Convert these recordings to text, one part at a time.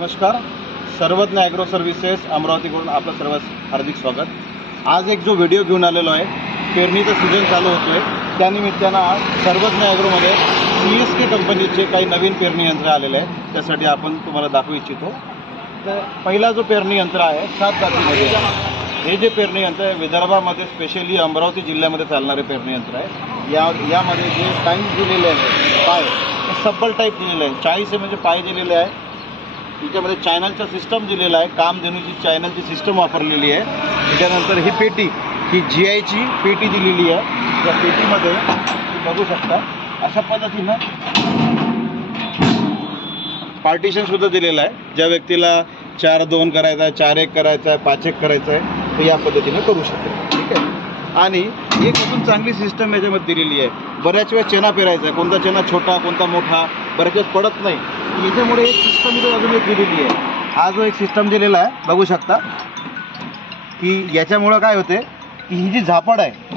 नमस्कार, सर्वज्ञ agro services अमरावतीकडून आपलं सर्वांस हार्दिक स्वागत. आज एक जो व्हिडिओ घेऊन आलेलो आहे, पेरणीचा सीझन चालू होतो आहे, त्यानिमित्तानं आज सर्वज्ञ ॲग्रोमध्ये CSK कंपनीचे काही नवीन पेरणी यंत्र आलेले आहे. त्यासाठी आपण तुम्हाला दाखवू इच्छितो. तर पहिला जो पेरणी यंत्र आहे 7 जातीमध्ये आहे. हे जे पेरणी यंत्र आहे विदर्भामध्ये स्पेशली अमरावती जिल्ह्यामध्ये चालणारे पेरणी यंत्र आहे. यामध्ये जे टाईम दिलेले आहे पाय सब्बल टाईप दिलेलं आहे. 40 म्हणजे पाय दिलेले आहे. याच्यामध्ये चॅनलचा सिस्टम दिलेला आहे. कामधेनूची चॅनलची सिस्टम वापरलेली आहे. त्याच्यानंतर ही पेटी, ही GIची पेटी दिलेली आहे. त्या पेटीमध्ये बघू शकता अशा पद्धतीनं पार्टिशनसुद्धा दिलेलं आहे. ज्या व्यक्तीला 4-2 करायचा आहे, 4-1 करायचा आहे, 5-1 करायचं आहे, तर या पद्धतीनं करू शकतो. ठीक आहे. आणि एक अजून चांगली सिस्टम याच्यामध्ये दिलेली आहे. बऱ्याच वेळा चणा पेरायचा आहे, कोणता चणा छोटा कोणता मोठा बऱ्याच वेळेस पडत नाही. याच्यामुळे एक सिस्टम इथं अजून एक दिलेली आहे. हा जो एक सिस्टम दिलेला आहे बघू शकता की याच्यामुळं काय होते की ही जी झापड आहे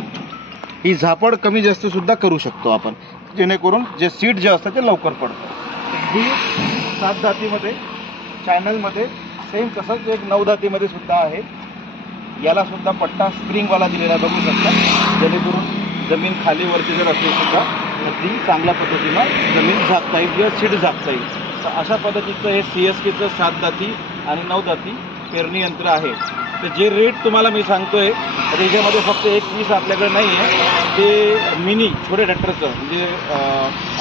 ही झापड कमी जास्त सुद्धा करू शकतो आपण, जेणेकरून जे सीड जे असतं ते लवकर पडतं. ही 7 जातीमध्ये चॅनलमध्ये सेम तसंच एक 9 जातीमध्ये सुद्धा आहे. याला सुद्धा पट्टा स्प्रिंगवाला दिलेला बघू शकता, जेणेकरून जमीन खालीवरती जर असेल सुद्धा ती चांगल्या पद्धतीनं जमीन झाकता येईल किंवा सीड झाकता येईल. तर अशा पद्धतीचं हे CSKचं 7 जाती आणि 9 जाती पेरणी यंत्र आहे. तर जे रेट तुम्हाला मी सांगतोय त्याच्यामध्ये फक्त एक पीस आपल्याकडे नाही आहे. ते मिनी छोटे ट्रॅक्टरचं म्हणजे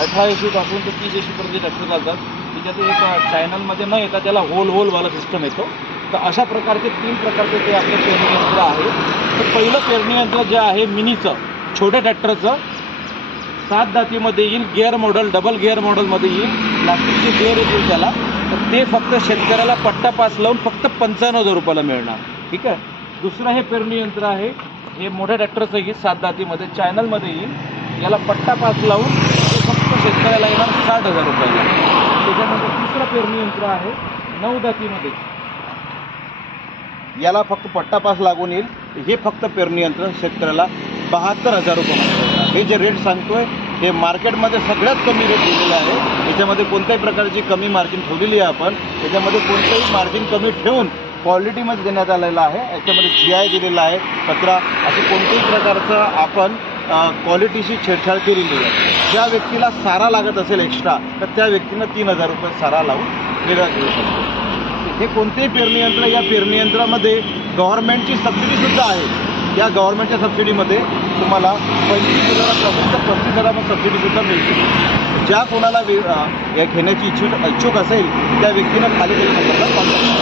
18 AC-पासून ते 30 AC-पर्यंत ट्रॅक्टर चालतात. त्याच्यात एक चॅनलमध्ये न येता त्याला होलवाला सिस्टम येतो. तर अशा प्रकारचे 3 प्रकारचे ते आपले पेरणी यंत्र आहे. तर पहिलं पेरणी यंत्र जे आहे मिनीचं छोट्या ट्रॅक्टरचं 7 जातीमध्ये येईल. गिअर मॉडेल डबल गिअर मॉडेलमध्ये येईल. प्लास्टिकचे गिअर येतील त्याला. तर ते फक्त शेतकऱ्याला पट्टा पास लावून फक्त 55,000 रुपयाला मिळणार. ठीक आहे. दुसरं हे पेरणी यंत्र आहे, हे मोठ्या ट्रॅक्टरचं येईल 7 जातीमध्ये चॅनलमध्ये येईल. याला पट्टा पास लावून ते फक्त शेतकऱ्याला येणार 60,000 रुपयाला. त्याच्यामध्ये तिसरं पेरणी यंत्र आहे 9 जातीमध्ये, याला फक्त पट्टा पास लागून येईल. हे फक्त पेरणी यंत्र शेतकऱ्याला 72,000 रुपये. हे जे रेट सांगतोय हे मार्केटमध्ये सगळ्यात कमी रेट दिलेला आहे. याच्यामध्ये कोणत्याही प्रकारची कमी मार्जिन ठेवलेली आहे आपण. याच्यामध्ये कोणतंही मार्जिन कमी ठेवून क्वालिटीमध्ये देण्यात आलेलं आहे. याच्यामध्ये GI दिलेला आहे, 17 असे कोणत्याही प्रकारचं आपण क्वालिटीशी छेडछाड केलेली आहे. ज्या व्यक्तीला सारा लागत असेल एक्स्ट्रा तर त्या व्यक्तीनं 3,000 रुपये सारा लावून वेगळा घेऊ शकतो. हे कोणतेही पेरणी यंत्र, या पेरणी यंत्रामध्ये गव्हर्नमेंटची सबसिडीसुद्धा आहे. या गव्हर्नमेंटच्या सबसिडीमध्ये तुम्हाला 25,000पासून तर 35,000 सबसिडीसुद्धा मिळते. ज्या कोणाला घेण्याची इच्छुक असेल त्या व्यक्तीनं खाली दिलेल्या नंबरला कॉन्टॅक्ट करा.